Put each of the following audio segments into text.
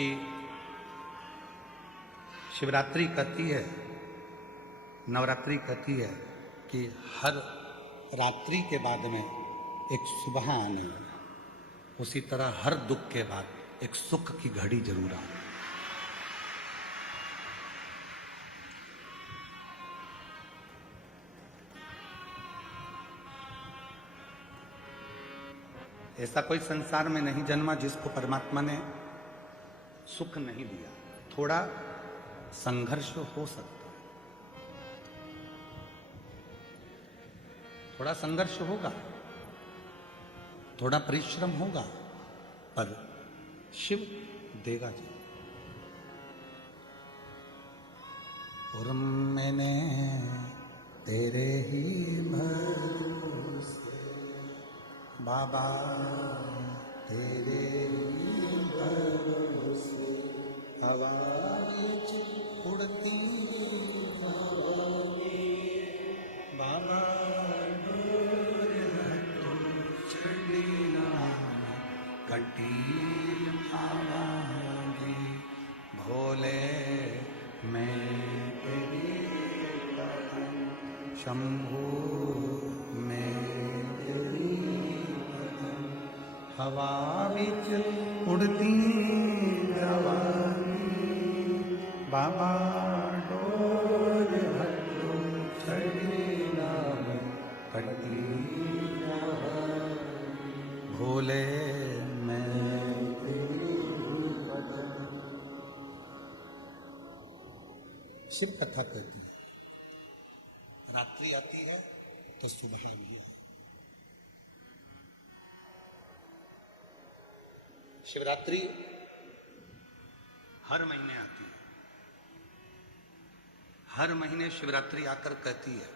कि शिवरात्रि कहती है, नवरात्रि कहती है कि हर रात्रि के बाद में एक सुबह आने वाला, उसी तरह हर दुख के बाद एक सुख की घड़ी जरूर आए। ऐसा कोई संसार में नहीं जन्मा जिसको परमात्मा ने सुख नहीं दिया। थोड़ा संघर्ष हो सकता है, थोड़ा संघर्ष होगा, थोड़ा परिश्रम होगा, पर शिव देगा जी। और मैंने तेरे ही भरोसे बाबा, तेरे ही भरोसे हवा उड़ती बाबा, डोर चढ़ना कटी आवाज़ी भोले मैं तेरी शंभू मैं तेरी हवा बिच उड़ती जवानी बाबा, डोर हटो चढ़ना कटी भोले मैं तेरी बदन। शिव कथा कहती है, रात्रि आती है तो सुबह भी है। शिवरात्रि हर महीने आती है, हर महीने शिवरात्रि आकर कहती है,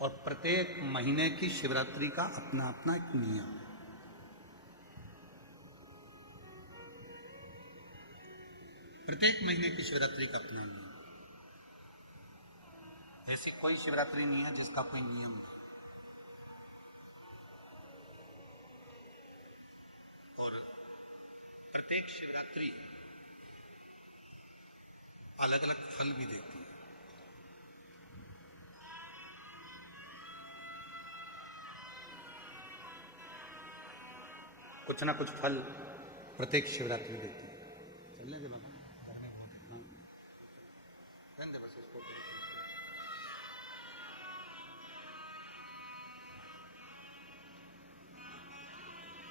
और प्रत्येक महीने की शिवरात्रि का अपना अपना एक नियम है। प्रत्येक महीने की शिवरात्रि का अपना नियम। ऐसी कोई शिवरात्रि नहीं है जिसका कोई नियम नहीं। और प्रत्येक शिवरात्रि अलग अलग फल भी देती है। कुछ ना कुछ फल प्रत्येक शिवरात्रि देती है। चलने दे बाबा, बस उसको।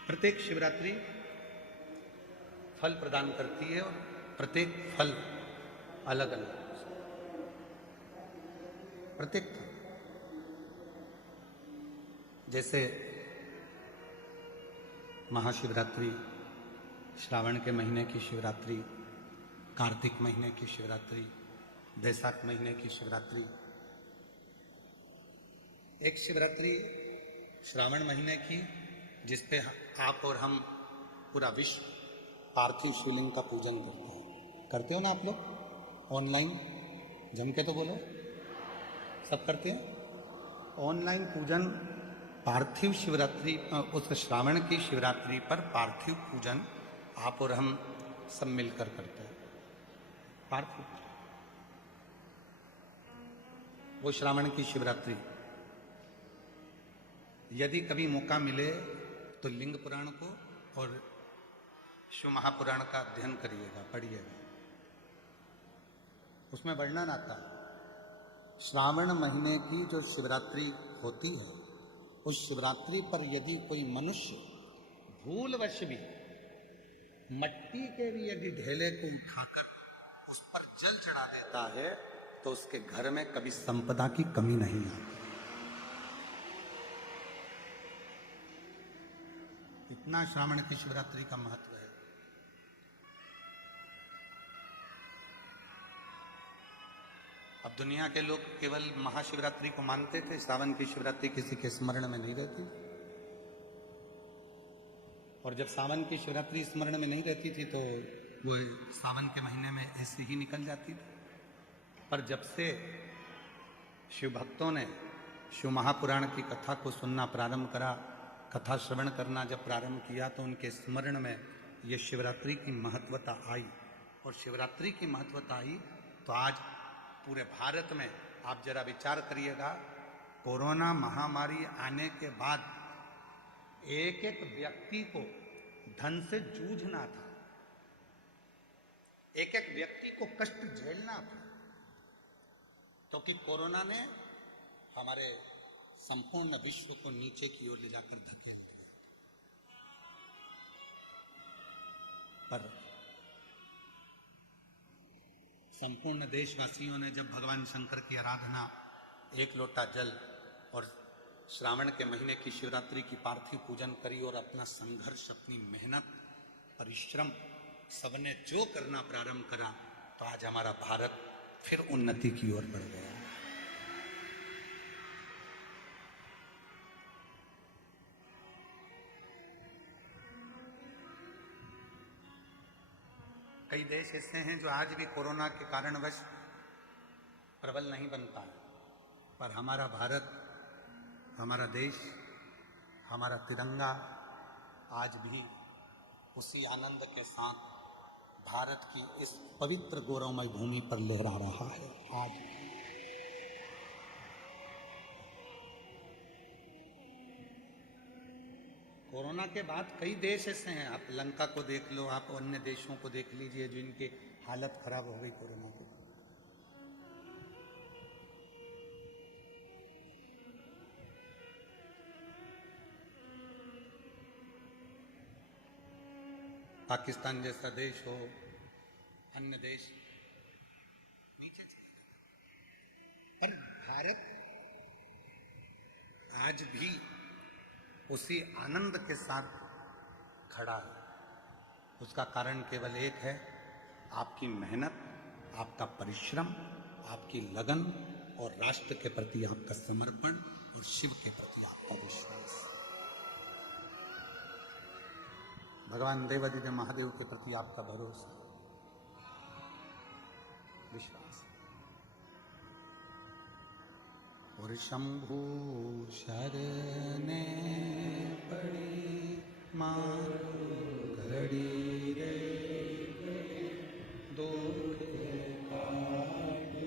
प्रत्येक शिवरात्रि फल प्रदान करती है, और प्रत्येक फल अलग अलग, प्रत्येक फल। जैसे महाशिवरात्रि, श्रावण के महीने की शिवरात्रि, कार्तिक महीने की शिवरात्रि, बैसाख महीने की शिवरात्रि। एक शिवरात्रि श्रावण महीने की, जिसपे आप और हम पूरा विश्व पार्थिव शिवलिंग का पूजन करते हैं। करते हो ना आप लोग? ऑनलाइन जम के तो बोलो, सब करते हैं। ऑनलाइन पूजन पार्थिव शिवरात्रि, उस श्रावण की शिवरात्रि पर पार्थिव पूजन आप और हम सब मिलकर करते हैं। पार्थिव वो श्रावण की शिवरात्रि। यदि कभी मौका मिले तो लिंग पुराण को और शिव महापुराण का अध्ययन करिएगा, पढ़िएगा। उसमें वर्णन आता है, श्रावण महीने की जो शिवरात्रि होती है, उस शिवरात्रि पर यदि कोई मनुष्य भूलवश भी मट्टी के भी यदि ढेले को उठाकर उस पर जल चढ़ा देता है, तो उसके घर में कभी संपदा की कमी नहीं आती। इतना श्रावण की शिवरात्रि का महत्व है। अब दुनिया के लोग केवल महाशिवरात्रि को मानते थे, श्रावण की शिवरात्रि किसी के स्मरण में नहीं रहती। और जब सावन की शिवरात्रि स्मरण में नहीं रहती थी तो वो सावन के महीने में ऐसे ही निकल जाती थी। पर जब से शिव भक्तों ने शिव महापुराण की कथा को सुनना प्रारंभ करा, कथा श्रवण करना जब प्रारंभ किया, तो उनके स्मरण में ये शिवरात्रि की महत्वता आई, और शिवरात्रि की महत्वता आई तो आज पूरे भारत में आप जरा विचार करिएगा, कोरोना महामारी आने के बाद एक एक व्यक्ति को धन से जूझना था, एक एक व्यक्ति को कष्ट झेलना था, क्योंकि कोरोना ने हमारे संपूर्ण विश्व को नीचे की ओर ले जाकर धकेल दिया। पर संपूर्ण देशवासियों ने जब भगवान शंकर की आराधना, एक लोटा जल और श्रावण के महीने की शिवरात्रि की पार्थिव पूजन करी और अपना संघर्ष, अपनी मेहनत, परिश्रम सबने जो करना प्रारंभ करा, तो आज हमारा भारत फिर उन्नति की ओर बढ़ गया। कई देश ऐसे हैं जो आज भी कोरोना के कारणवश प्रबल नहीं बन पाए, पर हमारा भारत, हमारा देश, हमारा तिरंगा आज भी उसी आनंद के साथ भारत की इस पवित्र गौरवमय भूमि पर लहरा रहा है। आज कोरोना के बाद कई देश ऐसे हैं, आप लंका को देख लो, आप अन्य देशों को देख लीजिए जिनकी हालत खराब हो गई कोरोना के। पाकिस्तान जैसा देश हो, अन्य देश नीचे चले गए, पर भारत आज भी उसी आनंद के साथ खड़ा है। उसका कारण केवल एक है, आपकी मेहनत, आपका परिश्रम, आपकी लगन और राष्ट्र के प्रति आपका समर्पण और शिव के प्रति आपका विश्वास। भगवान देवादिदेव महादेव के प्रति आपका भरोसा, विश्वास। और शंभु शरणे पड़ी मारो घड़ी रे, दुख काटे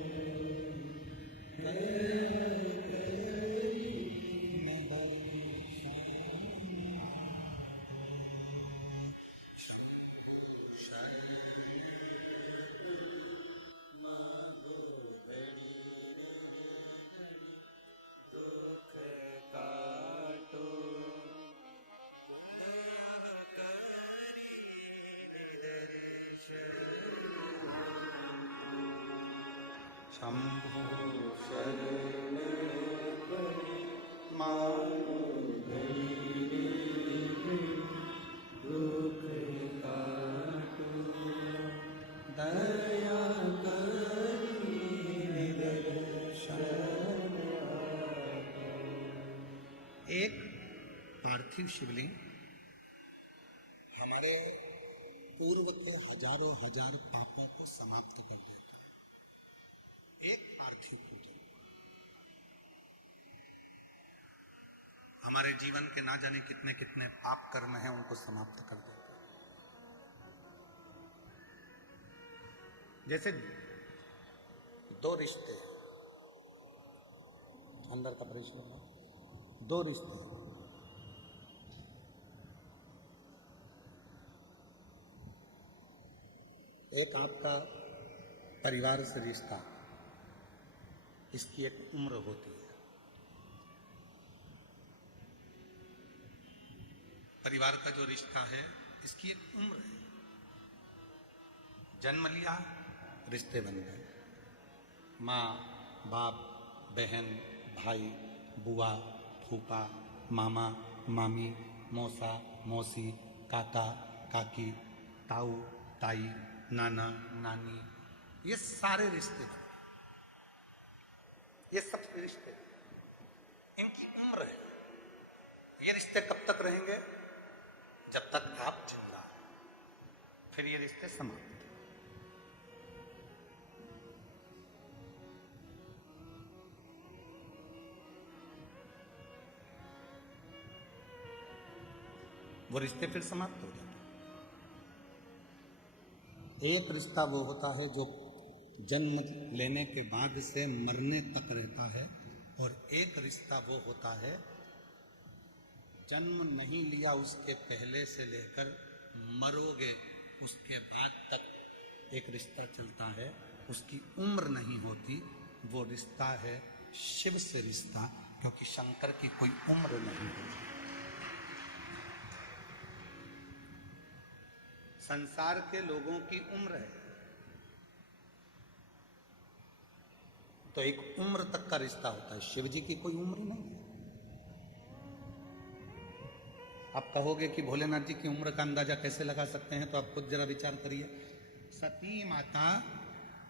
शंभु शरणे पड़ी मारो घड़ी रे, दुख काटो दया करी निदर्शन। एक पार्थिव शिवलिंग हमारे पूर्व के हजारों हजार पापों को समाप्त कर देता है। एक पार्थिव पूजन हमारे जीवन के ना जाने कितने कितने पाप कर्म हैं, उनको समाप्त कर देता है। जैसे दो रिश्ते, अंदर का परिश्रम, दो रिश्ते, एक आपका परिवार से रिश्ता, इसकी एक उम्र होती है। परिवार का जो रिश्ता है, इसकी एक उम्र है। जन्म लिया, रिश्ते बन गए, माँ, बाप, बहन, भाई, बुआ, फूफा, मामा, मामी, मौसा, मौसी, काका, काकी, ताऊ, ताई, नाना, नानी, ये सारे रिश्ते, ये सब रिश्ते, इनकी उम्र है। ये रिश्ते कब तक रहेंगे? जब तक आप जिंदा हैं, फिर ये रिश्ते समाप्त। वो रिश्ते फिर समाप्त हो जाते हैं। एक रिश्ता वो होता है जो जन्म लेने के बाद से मरने तक रहता है, और एक रिश्ता वो होता है जन्म नहीं लिया उसके पहले से लेकर मरोगे उसके बाद तक एक रिश्ता चलता है, उसकी उम्र नहीं होती। वो रिश्ता है शिव से रिश्ता, क्योंकि शंकर की कोई उम्र नहीं होती। संसार के लोगों की उम्र है, तो एक उम्र तक का रिश्ता होता है। शिव जी की कोई उम्र नहीं है। आप कहोगे कि भोलेनाथ जी की उम्र का अंदाजा कैसे लगा सकते हैं, तो आप खुद जरा विचार करिए। सती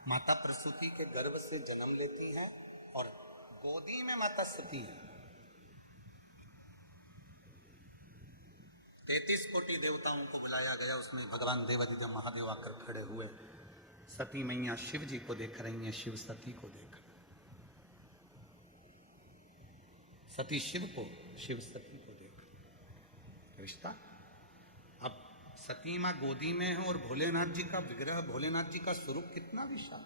माता प्रसूति के गर्भ से जन्म लेती है और गोदी में माता सती है। 33 कोटि देवताओं को बुलाया गया, उसमें भगवान देवाधिदेव महादेव आकर खड़े हुए। सती मैया शिव जी को देख रही हैं, शिव सती को देख रहे, सती शिव को, शिव सती को देख रहे। रिश्ता। अब सती मां गोदी में है और भोलेनाथ जी का विग्रह, भोलेनाथ जी का स्वरूप कितना विशाल,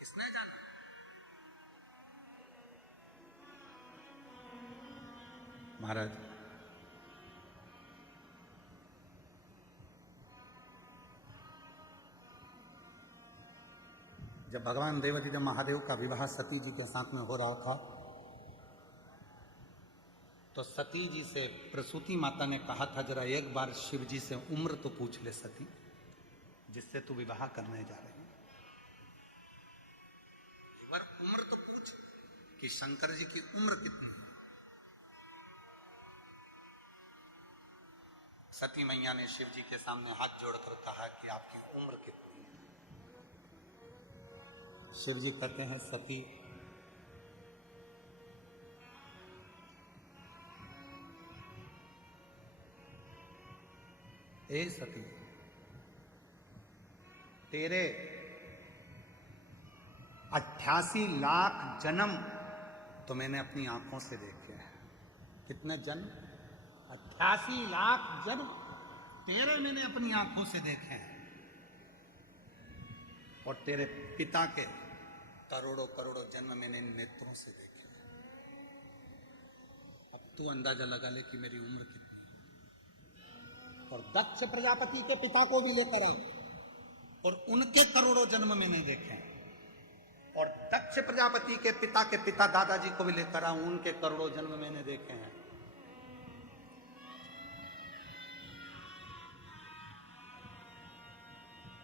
किसने जाना। महाराज जब भगवान देवाधिदेव महादेव का विवाह सती जी के साथ में हो रहा था, तो सती जी से प्रसूति माता ने कहा था, जरा एक बार शिव जी से उम्र तो पूछ ले सती, जिससे तू विवाह करने जा रही है। एक बार उम्र तो पूछ कि शंकर जी की उम्र कितनी है। सती मैया ने शिव जी के सामने हाथ जोड़कर कहा कि आपकी उम्र कितनी है। शिव जी कहते हैं, सती ए सती, तेरे 88 लाख जन्म तो मैंने अपनी आंखों से देखे हैं। कितने जन्म? 88 लाख जन्म तेरे मैंने अपनी आंखों से देखे हैं, और तेरे पिता के करोड़ों करोड़ों जन्म मैंने इन नेत्रों से देखे हैं। अब तू अंदाजा लगा ले कि मेरी उम्र कितनी। और दक्ष प्रजापति के पिता को भी लेकर आओ, और उनके करोड़ों जन्म मैंने देखे। और दक्ष प्रजापति के पिता दादाजी को भी लेकर आओ, उनके करोड़ों जन्म मैंने देखे हैं।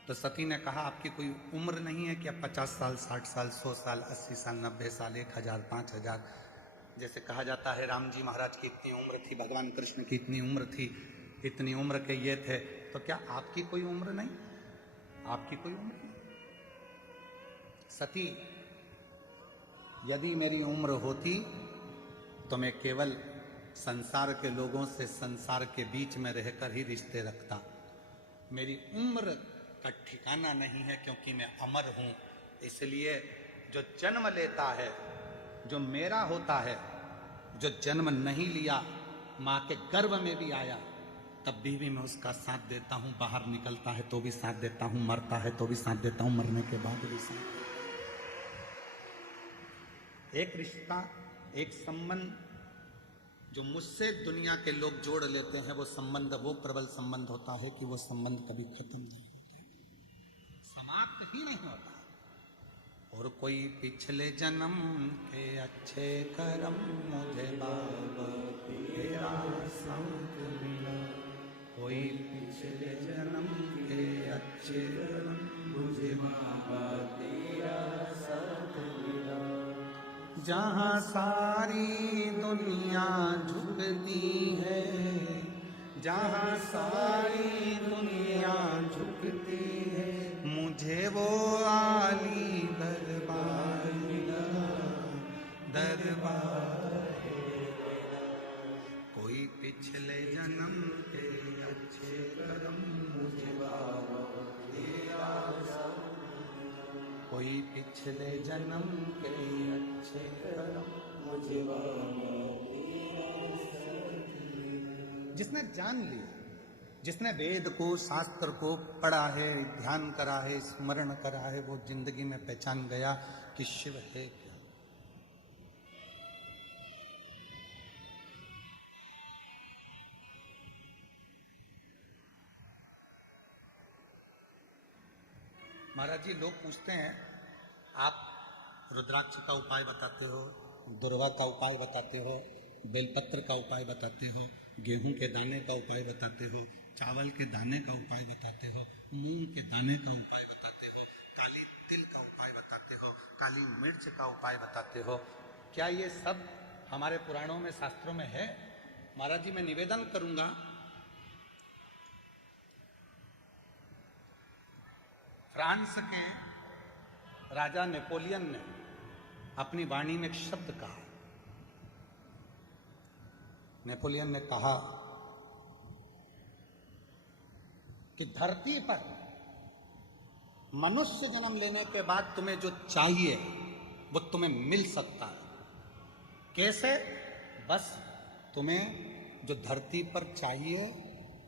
तो सती ने कहा, आपकी कोई उम्र नहीं है कि आप 50 साल, 60 साल, 100 साल, 80 साल, 90 साल, 1000, 5000, जैसे कहा जाता है राम जी महाराज की इतनी उम्र थी, भगवान कृष्ण की इतनी उम्र थी, इतनी उम्र के ये थे। तो क्या आपकी कोई उम्र नहीं? आपकी कोई उम्र नहीं। सती, यदि मेरी उम्र होती तो मैं केवल संसार के लोगों से संसार के बीच में रहकर ही रिश्ते रखता। मेरी उम्र का ठिकाना नहीं है, क्योंकि मैं अमर हूं। इसलिए जो जन्म लेता है, जो मेरा होता है, जो जन्म नहीं लिया, मां के गर्भ में भी आया, तब भी मैं उसका साथ देता हूं। बाहर निकलता है तो भी साथ देता हूं, मरता है तो भी साथ देता हूं, मरने के बाद भी साथ देता हूं। एक रिश्ता, एक संबंध जो मुझसे दुनिया के लोग जोड़ लेते हैं, वो संबंध वो प्रबल संबंध होता है कि वो संबंध कभी खत्म नहीं होता, समाप्त ही नहीं होता। और कोई पिछले जन्म के अच्छे कर्म मुझे बाबा तेरा संग मिला, कोई पिछले जन्म के अच्छे कर्म मुझे बाबा तेरा संग मिला। जहाँ सारी दुनिया झुकती है, जहाँ सारी दुनिया झुकती है, मुझे वो आली दरबार मिला, दरबार। कोई पिछले जन्म के अच्छे कर्म मुझे बाबा तेरा संग, कोई पिछले जन्म के अच्छे कर्म मुझे बाबा तेरा संग। जिसने जान लिया जिसने वेद को, शास्त्र को पढ़ा है, ध्यान करा है, स्मरण करा है, वो जिंदगी में पहचान गया कि शिव है क्या। महाराज जी, लोग पूछते हैं आप रुद्राक्ष का उपाय बताते हो, दुर्वा का उपाय बताते हो, बेलपत्र का उपाय बताते हो, गेहूं के दाने का उपाय बताते हो, चावल के दाने का उपाय बताते हो, मूंग के दाने का उपाय बताते हो, काली तिल का उपाय बताते हो, काली मिर्च का उपाय बताते हो। क्या ये सब हमारे पुराणों में, शास्त्रों में है? महाराज जी, मैं निवेदन करूंगा, फ्रांस के राजा नेपोलियन ने अपनी वाणी में एक शब्द कहा। नेपोलियन ने कहा कि धरती पर मनुष्य जन्म लेने के बाद तुम्हें जो चाहिए वो तुम्हें मिल सकता है। कैसे? बस तुम्हें जो धरती पर चाहिए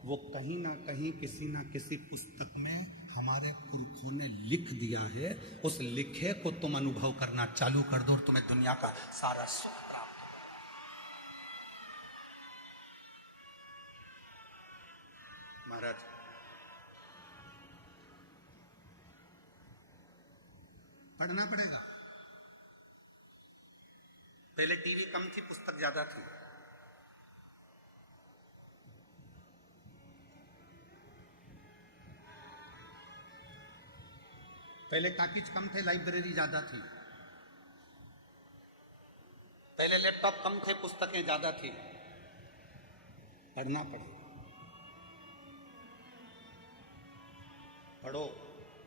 वो कहीं ना कहीं, किसी ना किसी पुस्तक में हमारे पुरखों ने लिख दिया है। उस लिखे को तुम अनुभव करना चालू कर दो और तुम्हें दुनिया का सारा सुख प्राप्त हो। महाराज, पढ़ना पड़ेगा। पहले टीवी कम थी, पुस्तक ज्यादा थी। पहले टाकीज कम थे, लाइब्रेरी ज्यादा थी। पहले लैपटॉप कम थे, पुस्तकें ज्यादा थी। पढ़ना पड़ेगा। पढ़ो,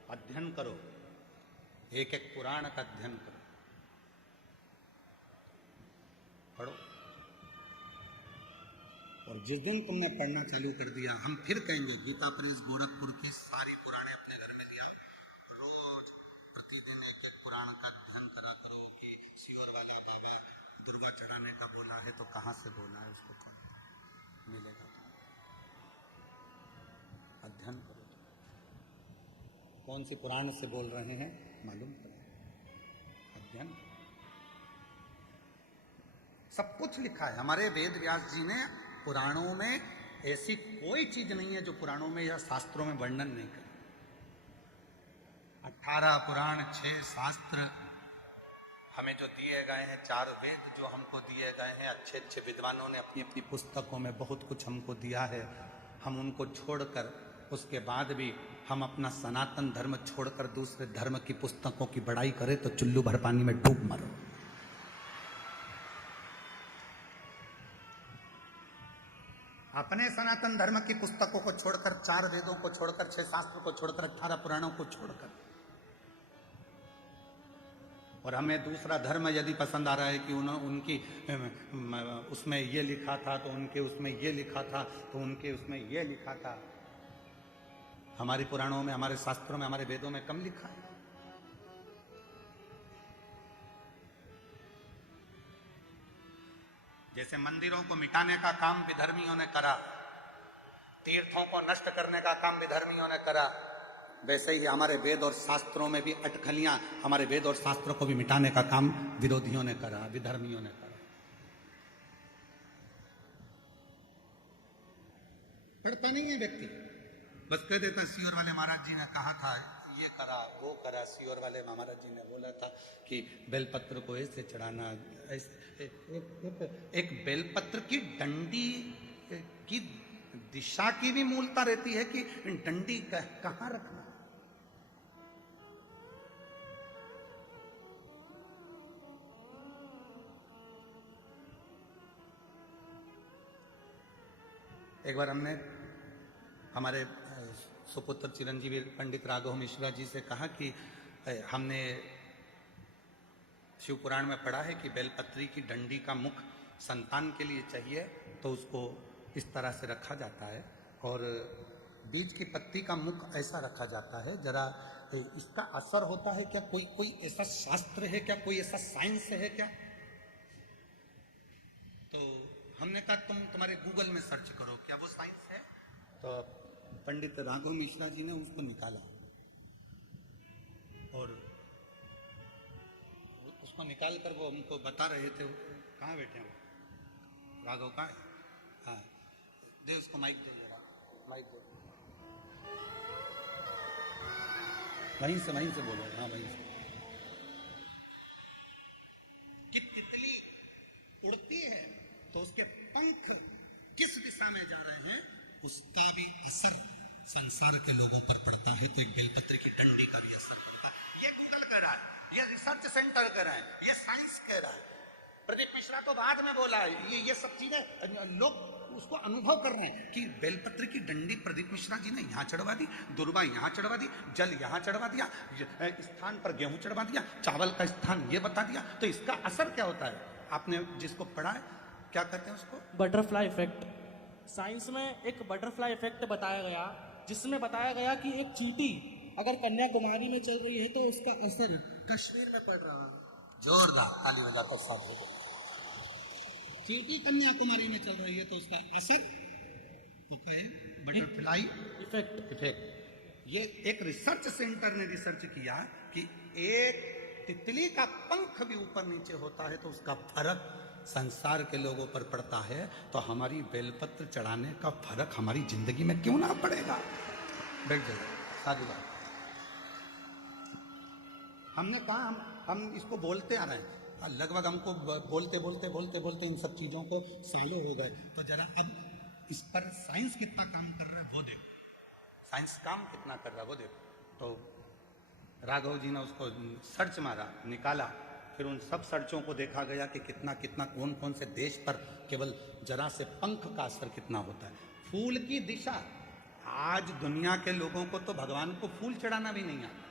अध्ययन करो, एक एक पुराण का अध्ययन करो, पढ़ो। और जिस दिन तुमने पढ़ना चालू कर दिया, हम फिर कहेंगे, गीता प्रेस गोरखपुर की सारी पुराणे अपने घर में लिया, रोज प्रतिदिन एक एक पुराण का अध्ययन करा करो कि सियोर वाला बाबा दुर्गा चढ़ाने का बोला है तो कहाँ से बोला है, उसको कौन मिलेगा? अध्ययन करो, कौन सी पुराण से बोल रहे हैं मालूम करो, अध्ययन। सब कुछ लिखा है हमारे वेद व्यास जी ने। पुराणों में ऐसी कोई चीज नहीं है जो पुराणों में या शास्त्रों में वर्णन नहीं करे। 18 पुराण, 6 शास्त्र हमें जो दिए गए हैं, 4 वेद जो हमको दिए गए हैं, अच्छे अच्छे विद्वानों ने अपनी अपनी पुस्तकों में बहुत कुछ हमको दिया है। हम उनको छोड़कर, उसके बाद भी हम अपना सनातन धर्म छोड़कर दूसरे धर्म की पुस्तकों की बड़ाई करें तो चुल्लू भर पानी में डूब मरो। अपने सनातन धर्म की पुस्तकों को छोड़कर, 4 वेदों को छोड़कर, 6 शास्त्र को छोड़कर, 18 पुराणों को छोड़कर, और हमें दूसरा धर्म यदि पसंद आ रहा है कि उनकी उसमें ये लिखा था तो उनके उसमें ये लिखा था तो उनके उसमें ये लिखा था। हमारे पुराणों में, हमारे शास्त्रों में, हमारे वेदों में कम लिखा है। जैसे मंदिरों को मिटाने का काम विधर्मियों ने करा, तीर्थों को नष्ट करने का काम विधर्मियों ने करा, वैसे ही हमारे वेद और शास्त्रों में भी अटकलियां, हमारे वेद और शास्त्रों को भी मिटाने का काम विरोधियों ने करा, विधर्मियों ने करा। पढ़ता नहीं है व्यक्ति, बस कह देता सियोर वाले महाराज जी ने कहा था, ये करा, वो करा। सियोर वाले महाराज जी ने बोला था कि बेलपत्र को ऐसे चढ़ाना, एक बेलपत्र की डंडी की दिशा की भी मूलता रहती है कि डंडी कहां रखना। एक बार हमने हमारे सुपुत्र चिरंजीवी पंडित राघव मिश्रा जी से कहा कि हमने शिव पुराण में पढ़ा है कि बेलपत्री की डंडी का मुख संतान के लिए चाहिए, तो उसको इस तरह से रखा जाता है, और बीज की पत्ती का मुख ऐसा रखा जाता है। जरा इसका असर होता है क्या? कोई ऐसा शास्त्र है क्या? कोई ऐसा साइंस है क्या? तो हमने कहा तुम्हारे गूगल में सर्च करो, क्या वो साइंस है? तो पंडित राघव मिश्रा जी ने उसको निकाला और उसको निकाल कर वो हमको बता रहे थे। कहाँ बैठे हैं वो? राघव कहाँ है? हाँ, दे उसको माइक दो जरा, माइक दो। वहीं से बोलो। हाँ, वहीं से। कि तितली उड़ती है तो उसके पंख किस दिशा में जा रहे हैं उसका भी असर संसार के लोगों पर पड़ता है। तो एक बेलपत्र की डंडी का भी असर पड़ता है। ये गूगल कह रहा है, ये रिसर्च सेंटर कह रहा है, ये साइंस कह रहा है। प्रदीप मिश्रा तो बाद में बोला है। ये सब चीजें लोग उसको अनुभव कर रहे हैं कि बेलपत्र की डंडी प्रदीप मिश्रा जी ने यहाँ चढ़वा दी, दुर्बा यहाँ चढ़वा दी, जल यहाँ चढ़वा दिया, स्थान पर गेहूं चढ़वा दिया, चावल का स्थान ये बता दिया। तो इसका असर क्या होता है? आपने जिसको पढ़ा है क्या कहते हैं उसको? Butterfly effect. साइंस में एक बटरफ्लाई इफेक्ट बताया गया, जिसमें बताया गया कि एक चींटी अगर कन्याकुमारी में चल रही है तो उसका असर कश्मीर में पड़ रहा है। जोरदार ताली बजाकर साथ हो। चींटी कन्याकुमारी में चल रही है तो उसका असर बटरफ्लाई इफेक्ट। ये एक रिसर्च सेंटर ने रिसर्च किया कि एक तितली का पंख भी ऊपर नीचे होता है तो उसका फर्क संसार के लोगों पर पड़ता है। तो हमारी बेलपत्र चढ़ाने का फर्क हमारी जिंदगी में क्यों ना पड़ेगा? बैठ जाइए, सारी बात हमने कहा। हम इसको बोलते आ रहे हैं, लगभग हमको बोलते इन सब चीजों को सालों हो गए। तो जरा अब इस पर साइंस कितना काम कर रहा है वो देखो, साइंस काम कितना कर रहा है वो देखो। तो राघव जी ने उसको सर्च मारा, निकाला, फिर उन सब सर्चों को देखा गया कि कितना कितना कौन कौन से देश पर केवल जरा से पंख का असर कितना होता है। फूल की दिशा, आज दुनिया के लोगों को तो भगवान को फूल चढ़ाना भी नहीं आता।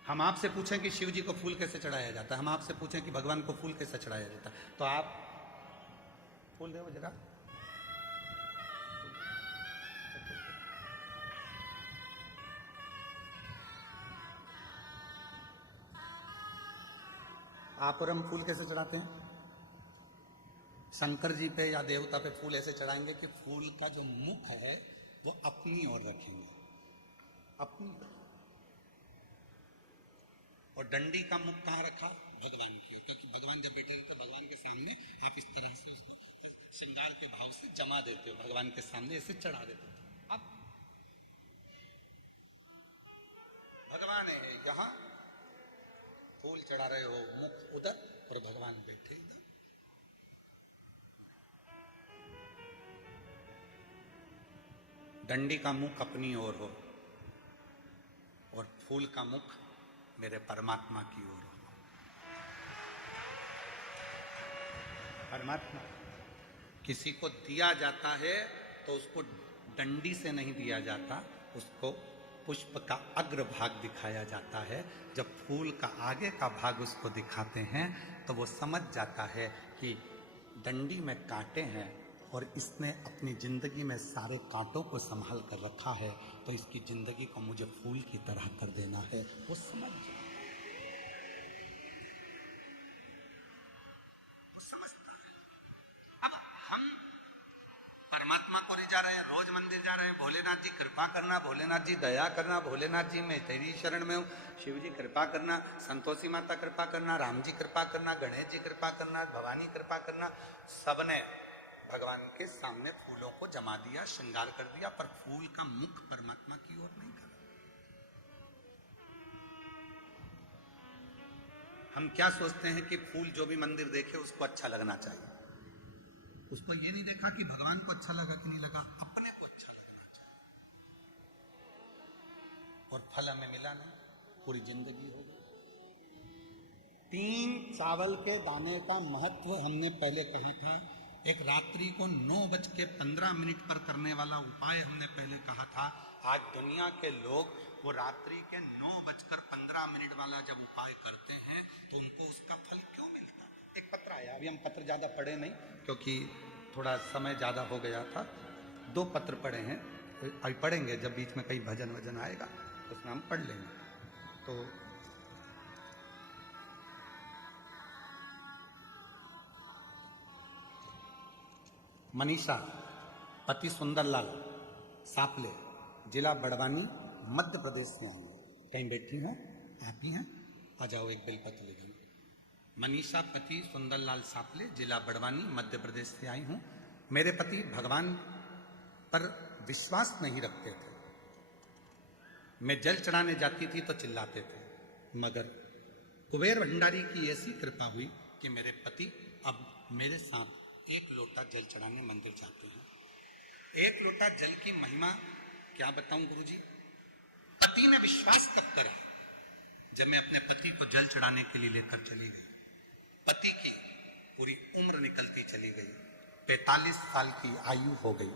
हम आपसे पूछें कि शिव जी को फूल कैसे चढ़ाया जाता है, हम आपसे पूछें कि भगवान को फूल कैसे चढ़ाया जाता है, तो आप फूल दे जरा। आप और हम फूल कैसे चढ़ाते हैं? शंकर जी पे या देवता पे फूल ऐसे चढ़ाएंगे कि फूल का जो मुख है वो अपनी ओर रखेंगे, अपनी। और डंडी का मुख कहाँ रखा? भगवान की, क्योंकि भगवान जब बैठे तो भगवान के सामने आप इस तरह से उसको श्रृंगार के भाव से जमा देते हो, भगवान के सामने ऐसे चढ़ा देते हो। अब भगवान है यहाँ, फूल चढ़ा रहे हो, मुख उधर और भगवान बैठे इधर। डंडी का मुख अपनी ओर हो और फूल का मुख मेरे परमात्मा की ओर हो। परमात्मा किसी को दिया जाता है तो उसको डंडी से नहीं दिया जाता, उसको पुष्प का अग्र भाग दिखाया जाता है। जब फूल का आगे का भाग उसको दिखाते हैं तो वो समझ जाता है कि डंडी में कांटे हैं और इसने अपनी जिंदगी में सारे कांटों को संभाल कर रखा है, तो इसकी जिंदगी को मुझे फूल की तरह कर देना है। वो समझ जाए, वो समझता है। अब हम परमात्मा को ले जा रहे हैं, रोज मंदिर जा रहे हैं, भोलेनाथ जी कृपा करना, भोलेनाथ जी दया करना, भोलेनाथ जी मैं तेरी शरण में हूँ, शिव जी कृपा करना, संतोषी माता कृपा करना, राम जी कृपा करना, गणेश जी कृपा करना, भवानी कृपा करना। सबने भगवान के सामने फूलों को जमा दिया, श्रृंगार कर दिया, पर फूल का मुख परमात्मा की ओर नहीं कर। हम क्या सोचते हैं कि फूल जो भी मंदिर देखे उसको अच्छा लगना चाहिए, उसको ये नहीं देखा कि भगवान को अच्छा लगा कि नहीं लगा, अपने को अच्छा लगना चाहिए। और फल हमें मिला नहीं, पूरी जिंदगी हो गई। 3 चावल के दाने का महत्व हमने पहले कहा था। एक रात्रि को 9:15 पर करने वाला उपाय हमने पहले कहा था। आज दुनिया के लोग वो रात्रि के 9:15 वाला जब उपाय करते हैं तो उनको उसका फल क्यों मिलता है? एक पत्र आया, अभी हम पत्र ज्यादा पढ़े नहीं क्योंकि थोड़ा समय ज्यादा हो गया था। 2 पत्र पढ़े हैं, अभी पढ़ेंगे जब बीच में कहीं भजन वजन आएगा उसमें हम पढ़ लेंगे। तो मनीषा पति सुंदरलाल सापले, जिला बड़वानी, मध्य प्रदेश से आई हूँ। कहीं बैठी हैं आप ही हैं, आ जाओ एक बेलपत्र ले जाओ। मनीषा पति सुंदरलाल सापले, जिला बड़वानी, मध्य प्रदेश से आई हूँ। मेरे पति भगवान पर विश्वास नहीं रखते थे। मैं जल चढ़ाने जाती थी तो चिल्लाते थे, मगर कुबेर भंडारी की ऐसी कृपा हुई कि मेरे पति अब मेरे साथ एक लोटा जल चढ़ाने मंदिर जाते हैं। एक लोटा जल की महिमा क्या बताऊं गुरुजी। पति ने विश्वास कब करा, जब मैं अपने पति को जल चढ़ाने के लिए लेकर चली गई। पति की पूरी उम्र निकलती चली गई, 45 साल की आयु हो गई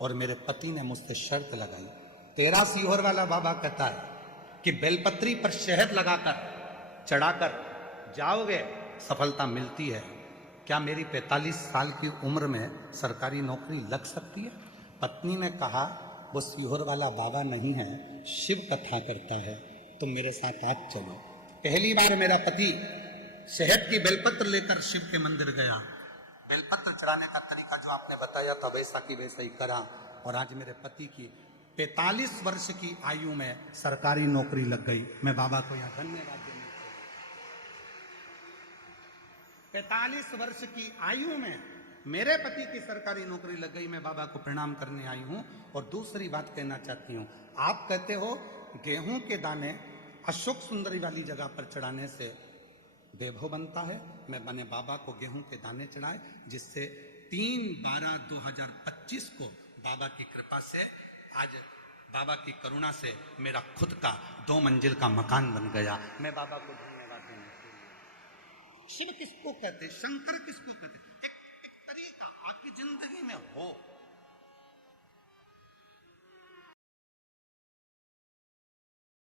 और मेरे पति ने मुझसे शर्त लगाई। तेरा सीहोर वाला बाबा कहता है कि बेलपत्री पर शहद लगाकर चढ़ाकर जाओगे सफलता मिलती है। क्या मेरी 45 साल की उम्र में सरकारी नौकरी लग सकती है? पत्नी ने कहा वो सीहोर वाला बाबा नहीं है, शिव कथा करता है, तो मेरे साथ आप चलो। पहली बार मेरा पति शहद की बेलपत्र लेकर शिव के मंदिर गया। बेलपत्र चढ़ाने का तरीका जो आपने बताया था वैसा की वैसा ही करा और आज मेरे पति की 45 वर्ष की आयु में सरकारी नौकरी लग गई। मैं बाबा को यहाँ धन्यवाद देना चाहूंगा। 45 वर्ष की आयु में मेरे पति की सरकारी नौकरी लग गई। मैं बाबा को प्रणाम करने आई हूं। और दूसरी बात कहना चाहती हूं, आप कहते हो गेहूं के दाने अशोक सुंदरी वाली जगह पर चढ़ाने से वैभव बनता है। मैंने बाबा को गेहूं के दाने चढ़ाए, जिससे 3/12/2025 को बाबा की कृपा से, आज बाबा की करुणा से मेरा खुद का 2 मंजिल का मकान बन गया। मैं बाबा को धन्यवाद देना चाहिए। शिव किसको कहते, शंकर किसको कहते? एक तरीका आपकी जिंदगी में हो